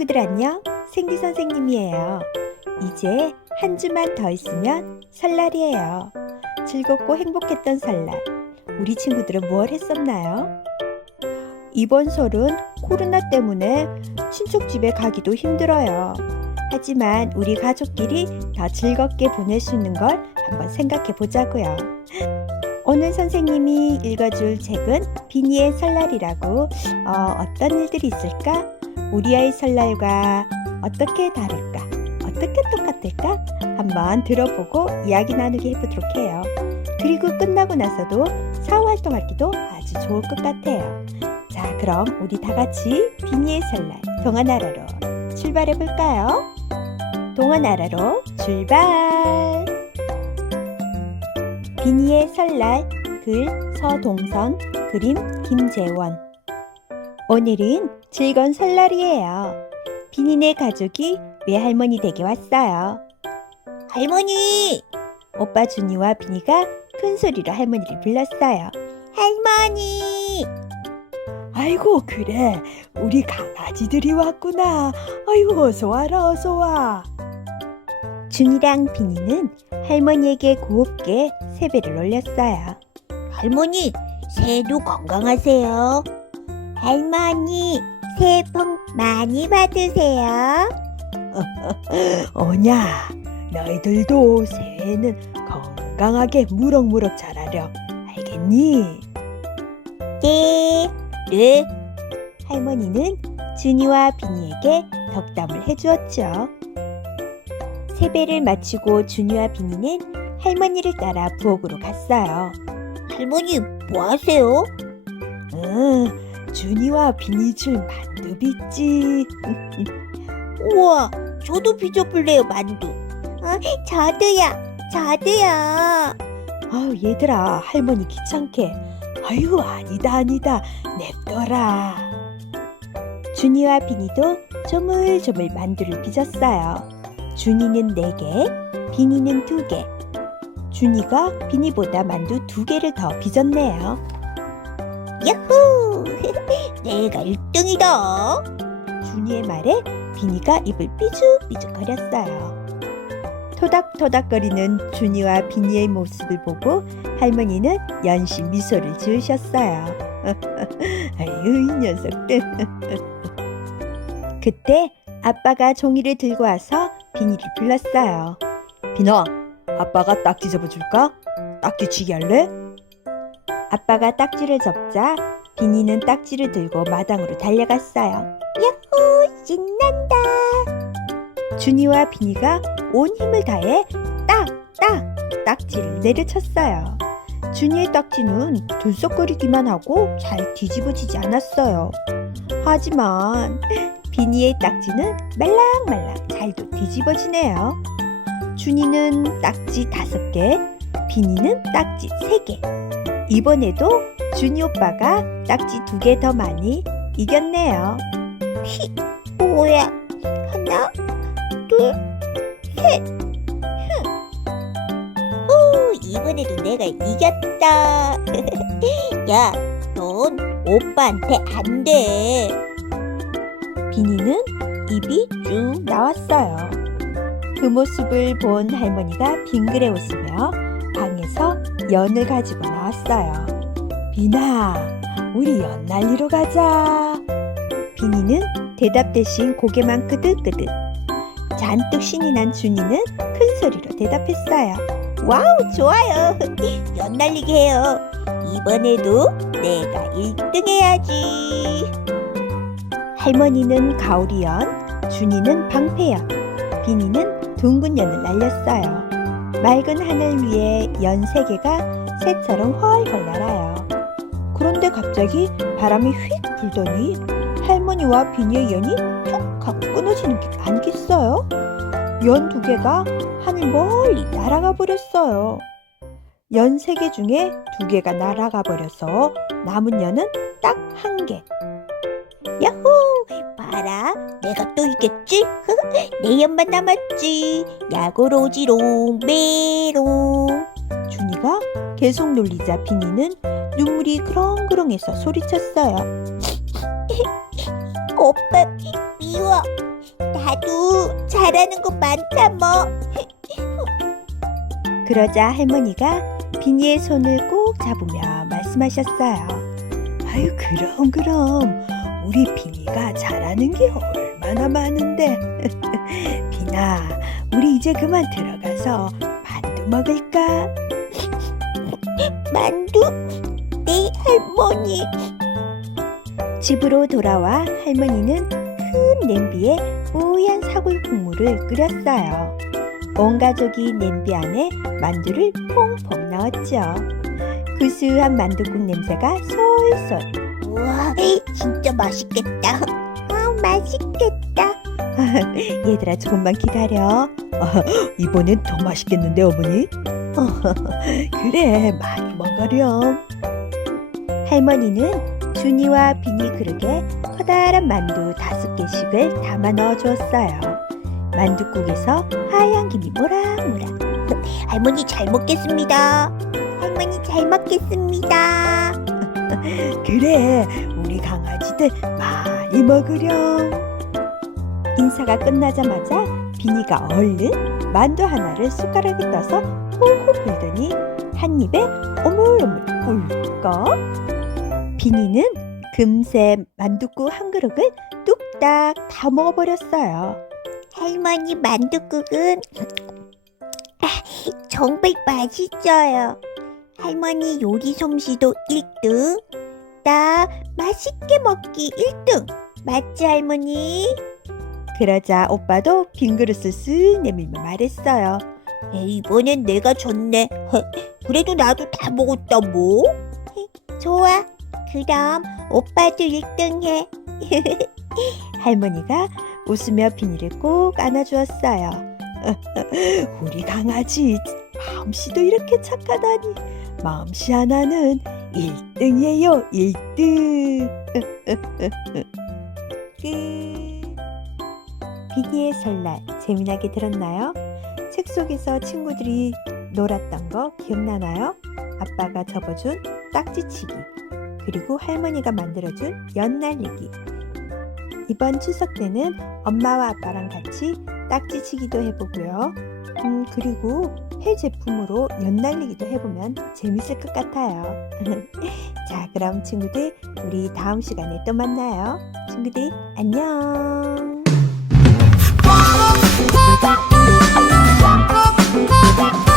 친구들 안녕. 생기 선생님이에요. 이제 한 주만 더 있으면 설날이에요. 즐겁고 행복했던 설날. 우리 친구들은 무얼 했었나요? 이번 설은 코로나 때문에 친척 집에 가기도 힘들어요. 하지만 우리 가족끼리 더 즐겁게 보낼 수 있는 걸 한번 생각해 보자고요. 오늘 선생님이 읽어줄 책은 비니의 설날이라고 어, 어떤 일들이 있을까? 우리 아이 설날과 어떻게 다를까? 어떻게 똑같을까? 한번 들어보고 이야기 나누기 해보도록 해요. 그리고 끝나고 나서도 사후 활동하기도 아주 좋을 것 같아요. 자, 그럼 우리 다 같이 비니의 설날 동화나라로 출발해 볼까요? 동화나라로 출발! 비니의 설날 글 서동선 그림 김재원 오늘은 즐거운 설날이에요. 비니네 가족이 외할머니 댁에 왔어요. 할머니! 오빠 준이와 비니가 큰 소리로 할머니를 불렀어요. 할머니! 아이고 그래 우리 강아지들이 왔구나. 아이고 어서 와라 어서 와. 준이랑 비니는 할머니에게 곱게 세배를 올렸어요. 할머니 새해도 건강하세요. 할머니 새해 복 많이 받으세요. 오냐 너희들도 새해에는 건강하게 무럭무럭 자라려 알겠니? 네. 네. 할머니는 준이와 비니에게 덕담을 해주었죠. 세배를 마치고 준이와 비니는 할머니를 따라 부엌으로 갔어요. 할머니 뭐 하세요? 응, 준이와 비니 줄 만두 빚지. 우와, 저도 빚어볼래요 만두. 어, 저도요, 저도요. 아, 얘들아, 할머니 귀찮게. 아유, 아니다, 아니다. 냅둬라. 준이와 비니도 조물조물 만두를 빚었어요. 준이는 네개 비니는 두개 준이가 비니보다 만두 두개를더 빚었네요. 야호! 내가 1등이다! 준이의 말에 비니가 입을 삐죽삐죽 거렸어요. 토닥토닥거리는 준이와 비니의 모습을 보고 할머니는 연신 미소를 지으셨어요. 아유, 이 녀석들. 그때 아빠가 종이를 들고 와서 비니를 불렀어요. 비나, 아빠가 딱지 접어줄까? 딱지 치기 할래? 아빠가 딱지를 접자 비니는 딱지를 들고 마당으로 달려갔어요. 야호! 신난다! 준이와 비니가 온 힘을 다해 딱! 딱! 딱지를 내려쳤어요. 준이의 딱지는 들썩거리기만 하고 잘 뒤집어지지 않았어요. 하지만 비니의 딱지는 말랑말랑 잘도 뒤집어지네요. 준이는 딱지 다섯 개, 비니는 딱지 세 개. 이번에도 준이 오빠가 딱지 두 개 더 많이 이겼네요. 히, 뭐야? 하나, 둘, 셋. 흥. 오, 이번에도 내가 이겼다. 야, 넌 오빠한테 안 돼. 비니는 입이 쭉 나왔어요. 그 모습을 본 할머니가 빙그레 웃으며 방에서 연을 가지고 나왔어요. 비나, 우리 연 날리러 가자. 비니는 대답 대신 고개만 끄덕끄덕. 잔뜩 신이 난 준이는 큰 소리로 대답했어요. 와우, 좋아요. 연 날리게 해요. 이번에도 내가 1등 해야지. 할머니는 가오리연, 준이는 방패연, 비니는 둥근 연을 날렸어요. 맑은 하늘 위에 연세 개가 새처럼 훨훨 날아요. 그런데 갑자기 바람이 휙 불더니 할머니와 비니의 연이 툭 하고 끊어지는 게 아니겠어요? 연 두 개가 하늘 멀리 날아가 버렸어요. 연 세 개 중에 두 개가 날아가 버려서 남은 연은 딱 한 개. 야호! 봐라, 내가 또 이겼지? 내 연만 남았지. 야구로지롱 메롱. 준이가 계속 놀리자 비니는 눈물이 그렁그렁해서 소리쳤어요. 오빠 미워. 나도 잘하는 거 많다 뭐. 그러자 할머니가 비니의 손을 꼭 잡으며 말씀하셨어요. 아유, 그럼, 그럼. 우리 비니가 잘하는 게 얼마나 많은데. 비나, 우리 이제 그만 들어가서 만두 먹을까? 만두? 네 할머니. 집으로 돌아와 할머니는 큰 냄비에 뽀얀 사골 국물을 끓였어요. 온 가족이 냄비 안에 만두를 퐁퐁 넣었죠. 구수한 만두국 냄새가 솔솔. 우와, 진짜 맛있겠다. 아, 맛있겠다. 얘들아 조금만 기다려. 이번엔 더 맛있겠는데 어머니? 그래 많이 먹으렴. 할머니는 준이와 비니 그릇에 커다란 만두 다섯 개씩을 담아 넣어 주었어요. 만두국에서 하얀 김이 모락모락. 할머니 잘 먹겠습니다. 할머니 잘 먹겠습니다. 그래 우리 강아지들 많이 먹으렴. 인사가 끝나자마자 비니가 얼른 만두 하나를 숟가락에 떠서 홀홀 불더니 한 입에 오물오물 꿀꺽. 비니는 금세 만두국 한 그릇을 뚝딱 다 먹어버렸어요. 할머니 만두국은 아, 정말 맛있어요. 할머니 요리 솜씨도 1등. 나 맛있게 먹기 1등. 맞지 할머니? 그러자 오빠도 빈 그릇을 쓱 내밀며 말했어요. 에이, 이번엔 내가 졌네. 그래도 나도 다 먹었다 뭐. 좋아. 그럼 오빠도 1등 해. 할머니가 웃으며 비니를 꼭 안아주었어요. 우리 강아지 마음씨도 이렇게 착하다니 마음씨 하나는 1등이에요 1등 끝 비니의 설날 재미나게 들었나요? 책 속에서 친구들이 놀았던 거 기억나나요? 아빠가 접어준 딱지치기 그리고 할머니가 만들어준 연날리기 이번 추석 때는 엄마와 아빠랑 같이 딱지치기도 해보고요. 음, 그리고 해 제품으로 연날리기도 해보면 재밌을 것 같아요. 자, 그럼 친구들, 우리 다음 시간에 또 만나요. 친구들, 안녕! Thank you.